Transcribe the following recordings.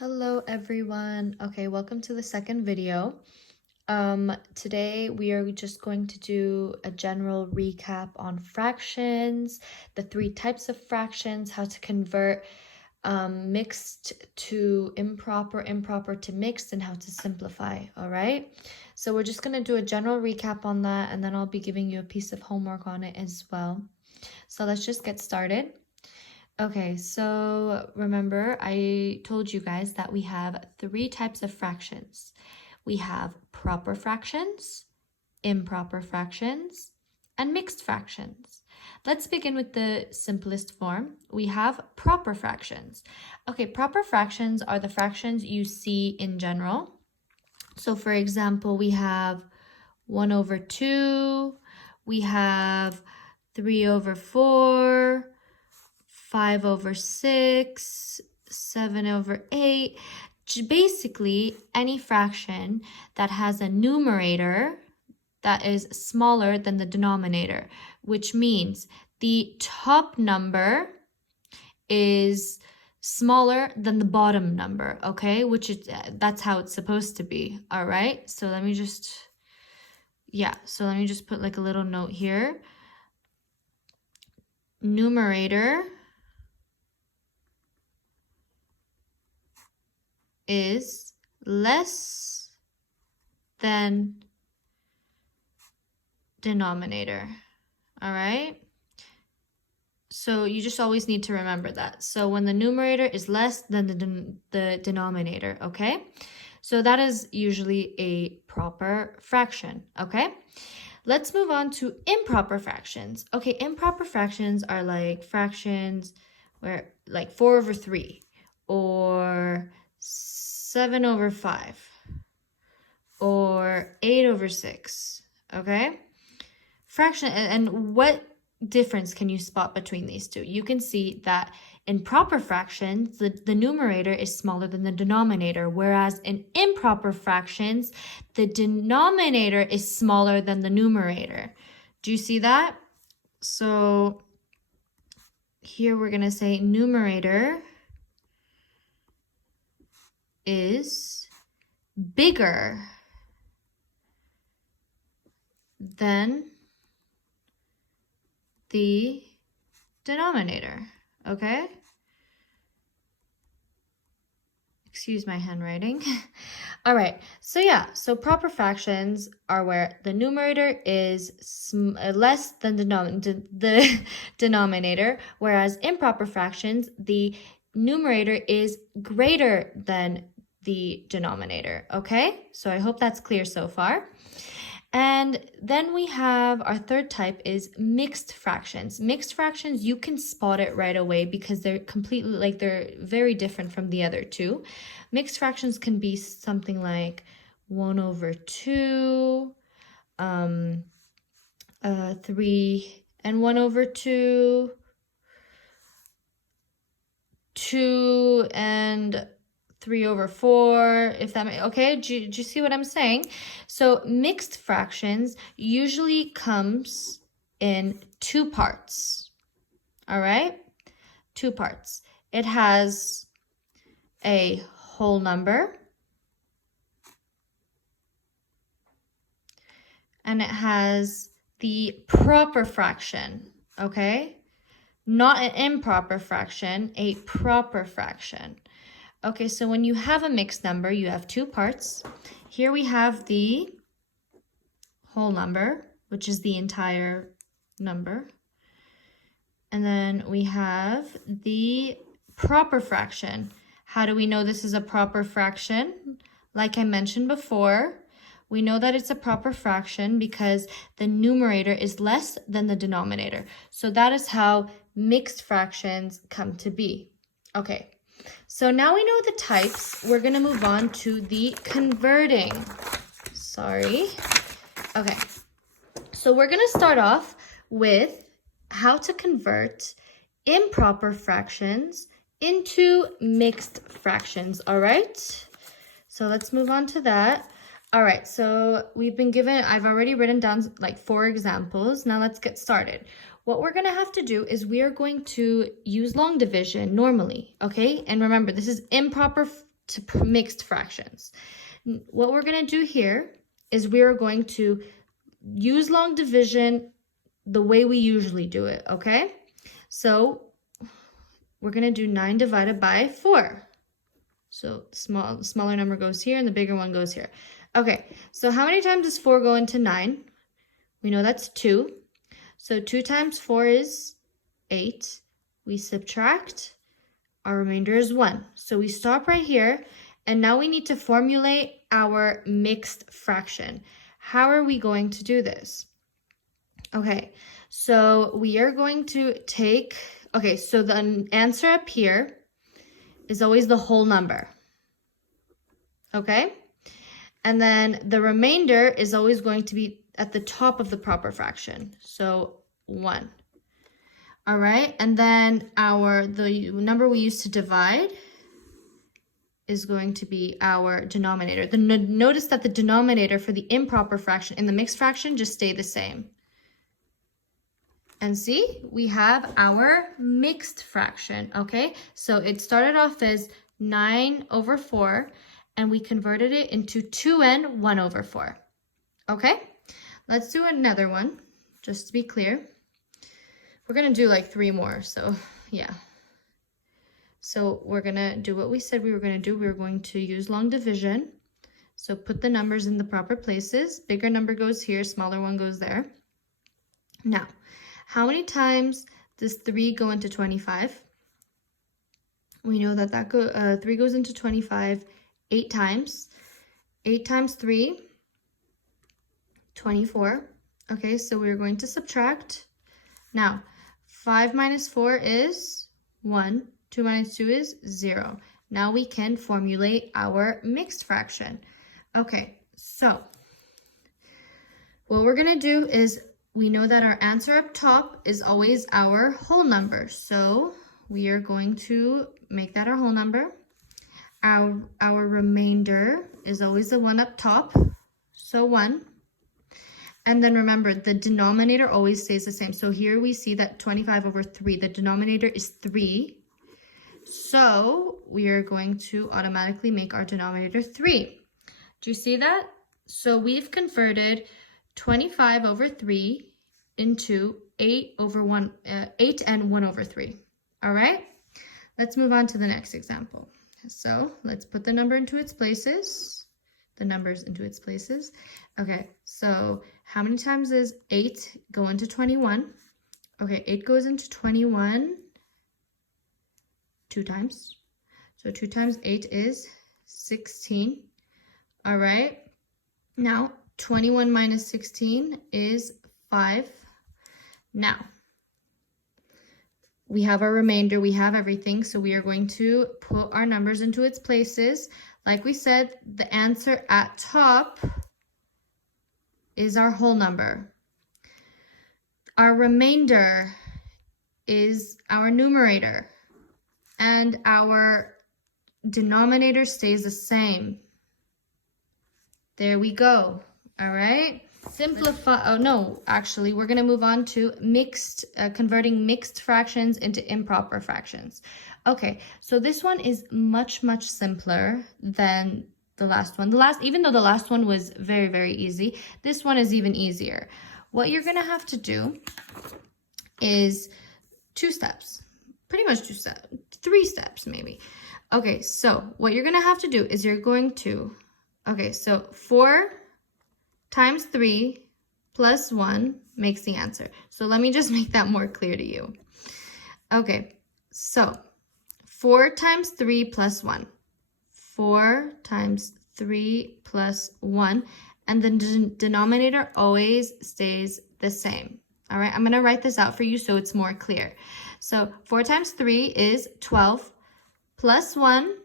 Hello everyone. Okay, welcome to the second video. Today we are just going to do a general recap on fractions, the three types of fractions, how to convert mixed to improper, improper to mixed, and how to simplify, all right? So we're just going to do a general recap on that, and then I'll be giving you a piece of homework on it as well. So let's just get started. Okay, so remember I told you guys that we have three types of fractions. We have proper fractions, improper fractions, and mixed fractions. Let's begin with the simplest form. We have proper fractions. Okay, proper fractions are the fractions you see in general. So for example, we have 1 over 2, we have 3 over 4, 5 over 6, 7 over 8. Basically, any fraction that has a numerator that is smaller than the denominator, which means the top number is smaller than the bottom number, okay? That's how it's supposed to be, all right? So let me just put like a little note here. Numerator is less than denominator, all right? So you just always need to remember that. So when the numerator is less than the denominator, okay? So that is usually a proper fraction, okay? Let's move on to improper fractions. Okay, improper fractions are like fractions where like 4 over 3 or 7 over 5 or 8 over 6, okay? Fraction, and what difference can you spot between these two? You can see that in proper fractions, the numerator is smaller than the denominator, whereas in improper fractions, the denominator is smaller than the numerator. Do you see that? So here we're going to say numerator is bigger than the denominator, okay? Excuse my handwriting. All right, so proper fractions are where the numerator is less than the denominator, whereas improper fractions, the numerator is greater than the denominator, okay? So I hope that's clear so far. And then we have our third type is mixed fractions. Mixed fractions, you can spot it right away because they're they're very different from the other two. Mixed fractions can be something like 1 over 2, 3 and 1 over 2, 2 and 3 over 4, if that okay, do you see what I'm saying? So mixed fractions usually comes in two parts, all right? Two parts. It has a whole number and it has the proper fraction, okay? Not an improper fraction, a proper fraction. Okay, so when you have a mixed number, you have two parts. Here we have the whole number, which is the entire number. And then we have the proper fraction. How do we know this is a proper fraction? Like I mentioned before, we know that it's a proper fraction because the numerator is less than the denominator. So that is how mixed fractions come to be. Okay. So now we know the types, we're going to move on to the converting. Okay, so we're going to start off with how to convert improper fractions into mixed fractions, all right? So let's move on to that. All right, so I've already written down like 4 examples. Now let's get started. What we're going to have to do is we are going to use long division normally, okay? And remember, this is improper to mixed fractions. What we're going to do here is we are going to use long division the way we usually do it, okay? So we're going to do 9 divided by 4. So the smaller number goes here and the bigger one goes here. Okay, so how many times does 4 go into 9? We know that's 2. So 2 times 4 is 8. We subtract. Our remainder is 1. So we stop right here. And now we need to formulate our mixed fraction. How are we going to do this? Okay, so we are going to take, okay, so the answer up here is always the whole number. Okay? And then the remainder is always going to be at the top of the proper fraction. So 1. All right, and then the number we use to divide is going to be our denominator. Notice that the denominator for the improper fraction in the mixed fraction just stay the same. And see, we have our mixed fraction, okay? So it started off as 9 over 4, and we converted it into 2n 1 over 4, okay? Let's do another one, just to be clear. We're gonna do like 3 more, so yeah. So we're gonna do what we said we were gonna do. We were going to use long division. So put the numbers in the proper places. Bigger number goes here, smaller one goes there. Now, how many times does 3 go into 25? We know that 3 goes into 25 8 times. 8 times 3, 24. Okay, so we're going to subtract. Now, 5 minus 4 is 1. 2 minus 2 is 0. Now we can formulate our mixed fraction. Okay, so what we're going to do is we know that our answer up top is always our whole number. So we are going to make that our whole number. Our remainder is always the one up top. So 1. And then remember, the denominator always stays the same. So here we see that 25 over 3, the denominator is 3. So we are going to automatically make our denominator 3. Do you see that? So we've converted 25 over 3 into 8 and 1 over 3. All right, let's move on to the next example. So let's put the number into its places, the numbers into its places. Okay, so how many times does 8 go into 21? Okay, 8 goes into 21 2 times. So 2 times 8 is 16. All right, now 21 minus 16 is 5. Now, we have our remainder, we have everything, so we are going to put our numbers into its places. Like we said, the answer at top is our whole number. Our remainder is our numerator, and our denominator stays the same. There we go. All right. Simplify. Oh no, actually, we're going to move on to converting mixed fractions into improper fractions. Okay, so this one is much simpler than the last one. Even though the last one was very easy, this one is even easier. What you're going to have to do is 2 steps. Pretty much 2 steps. 3 steps maybe. Okay, so what you're going to have to do is you're going to, okay, so 4 times 3 plus 1 makes the answer. So let me just make that more clear to you. Okay, so 4 times 3 plus 1. 4 times 3 plus 1. And the denominator always stays the same. All right, I'm going to write this out for you so it's more clear. So 4 times 3 is 12. Plus 1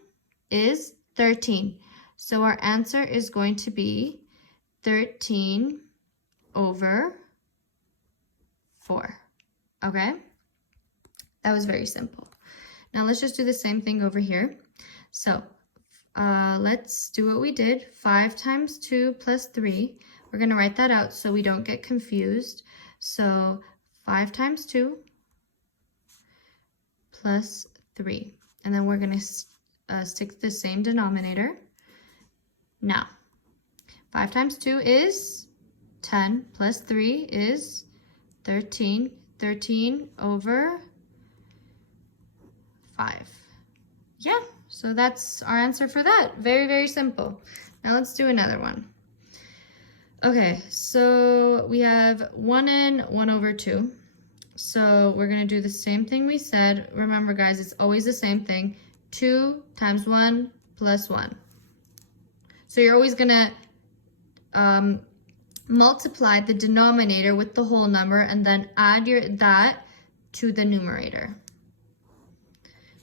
is 13. So our answer is going to be 13 over 4. Okay? That was very simple. Now let's just do the same thing over here. So let's do what we did. 5 times 2 plus 3. We're going to write that out so we don't get confused. So 5 times 2 plus 3. And then we're going to stick to the same denominator. Now, 5 times 2 is 10, plus 3 is 13. 13 over 5. Yeah, so that's our answer for that. Very, very simple. Now let's do another one. Okay, so we have 1 and 1 over 2. So we're going to do the same thing we said. Remember, guys, it's always the same thing. 2 times 1 plus 1. So you're always going to multiply the denominator with the whole number and then add that to the numerator.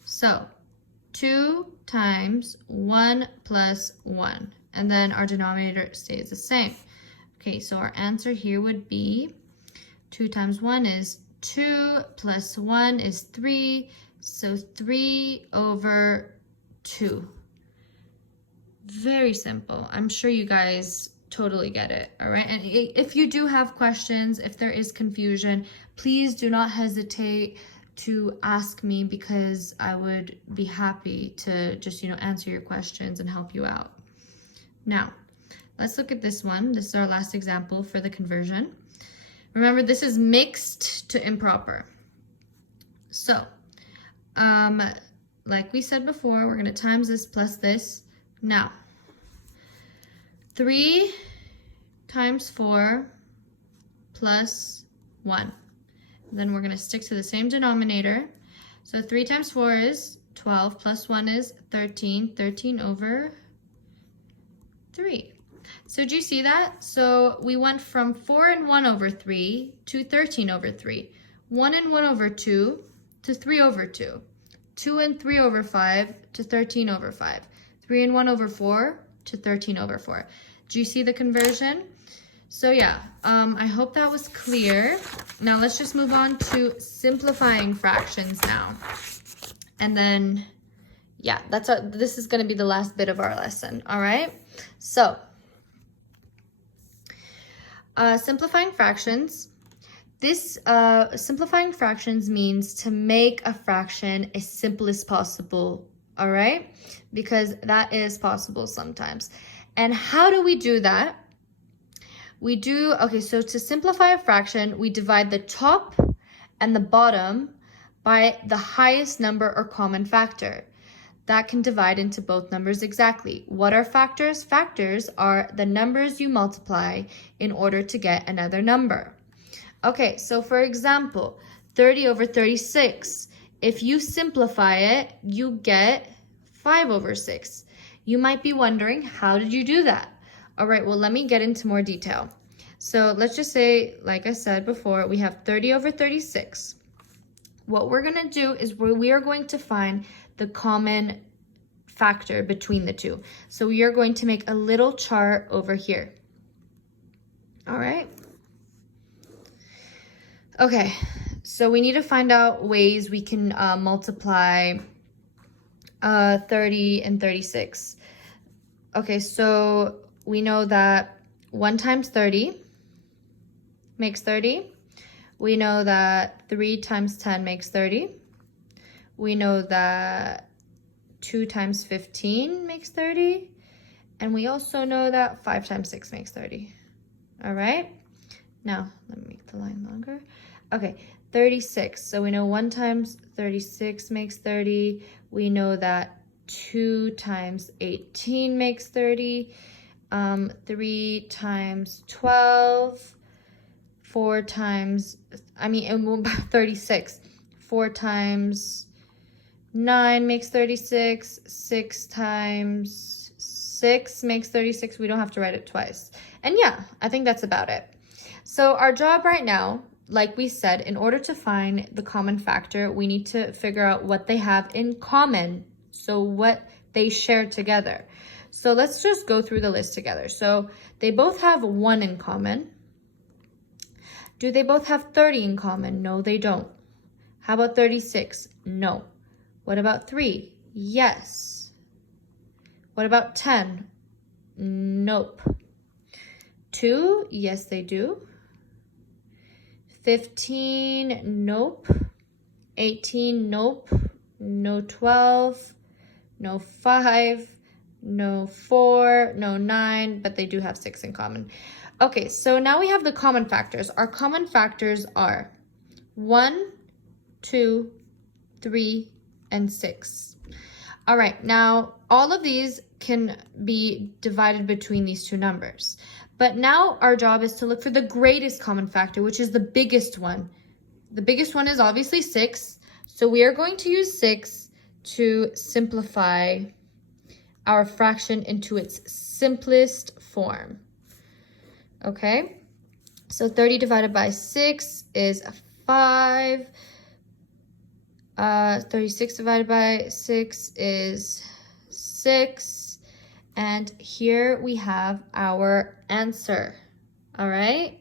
So 2 times 1 plus 1. And then our denominator stays the same. Okay, so our answer here would be 2 times 1 is 2 plus 1 is 3. So 3 over 2. Very simple. I'm sure you guys totally get it, all right? And if you do have questions, if there is confusion, please do not hesitate to ask me, because I would be happy to just, answer your questions and help you out. Now, let's look at this one. This is our last example for the conversion. Remember, this is mixed to improper. So, like we said before, we're going to times this plus this. Now, 3 times 4 plus 1. Then we're going to stick to the same denominator. So 3 times 4 is 12, plus 1 is 13. 13 over 3. So do you see that? So we went from 4 and 1 over 3 to 13 over 3. 1 and 1 over 2 to 3 over 2. 2 and 3 over 5 to 13 over 5. 3 and 1 over 4 to 13 over 4. Do you see the conversion? So yeah, I hope that was clear. Now let's just move on to simplifying fractions now. And then, yeah, this is going to be the last bit of our lesson, all right? So, simplifying fractions. This simplifying fractions means to make a fraction as simple as possible, all right? Because that is possible sometimes. And how do we do that? So to simplify a fraction, we divide the top and the bottom by the highest number or common factor. That can divide into both numbers exactly. What are factors? Factors are the numbers you multiply in order to get another number. Okay, so for example, 30 over 36. If you simplify it, you get 5 over 6. You might be wondering, how did you do that? All right, well, let me get into more detail. So let's just say, like I said before, we have 30 over 36. What we're going to do is we are going to find the common factor between the two. So we are going to make a little chart over here. All right. Okay, so we need to find out ways we can multiply 30 and 36. Okay, so we know that 1 times 30 makes 30. We know that 3 times 10 makes 30. We know that 2 times 15 makes 30. And we also know that 5 times 6 makes 30. All right? Now, let me make the line longer. Okay, 36. So we know 1 times 36 makes 30. We know that 2 times 18 makes 30. 3 times 12. 4 times, 36. 4 times 9 makes 36. 6 times 6 makes 36. We don't have to write it twice. And yeah, I think that's about it. So our job right now, like we said, in order to find the common factor, we need to figure out what they have in common. So what they share together. So let's just go through the list together. So they both have 1 in common. Do they both have 30 in common? No, they don't. How about 36? No. What about 3? Yes. What about 10? Nope. 2? Yes, they do. 15? Nope. 18? Nope. No 12. no 5, no 4, no 9, but they do have 6 in common. Okay, so now we have the common factors. Our common factors are 1, 2, 3, and 6. All right, now all of these can be divided between these two numbers. But now our job is to look for the greatest common factor, which is the biggest one. The biggest one is obviously 6. So we are going to use 6 to simplify our fraction into its simplest form. Okay, so 30 divided by 6 is 5. 36 divided by 6 is 6. And here we have our answer. All right,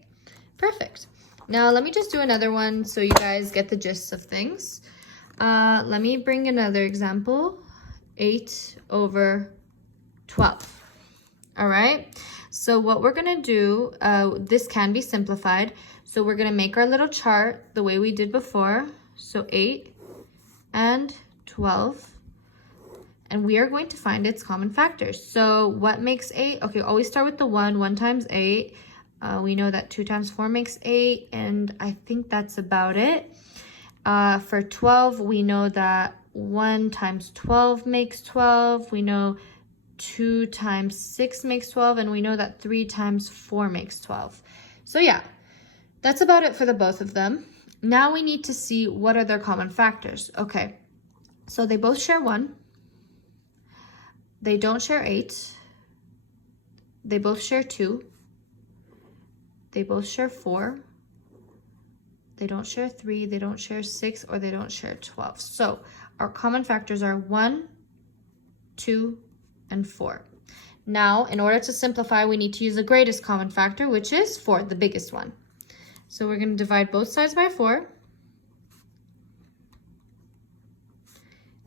perfect. Now let me just do another one so you guys get the gist of things. Let me bring another example. 8 over 12. All right, so what we're gonna do, this can be simplified. So we're gonna make our little chart the way we did before. So 8 and 12. And we are going to find its common factors. So what makes 8? Okay, always start with the 1. 1 times 8. We know that 2 times 4 makes 8. And I think that's about it. For 12, we know that 1 times 12 makes 12. We know 2 times 6 makes 12. And we know that 3 times 4 makes 12. So yeah, that's about it for the both of them. Now we need to see what are their common factors. Okay, so they both share 1. They don't share 8. They both share 2. They both share 4. They don't share 3. They don't share 6, or they don't share 12. So our common factors are 1, 2, and 4. Now, in order to simplify, we need to use the greatest common factor, which is 4, the biggest one. So we're going to divide both sides by 4.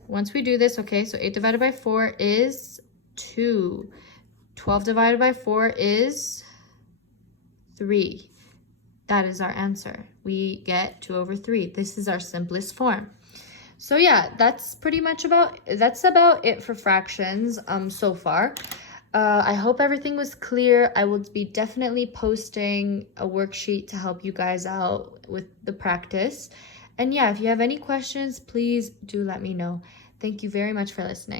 Once we do this, okay, so 8 divided by 4 is 2. 12 divided by 4 is 3. That is our answer. We get 2 over 3. This is our simplest form. So yeah, that's about it for fractions so far. I hope everything was clear. I will be definitely posting a worksheet to help you guys out with the practice. And yeah, if you have any questions, please do let me know. Thank you very much for listening.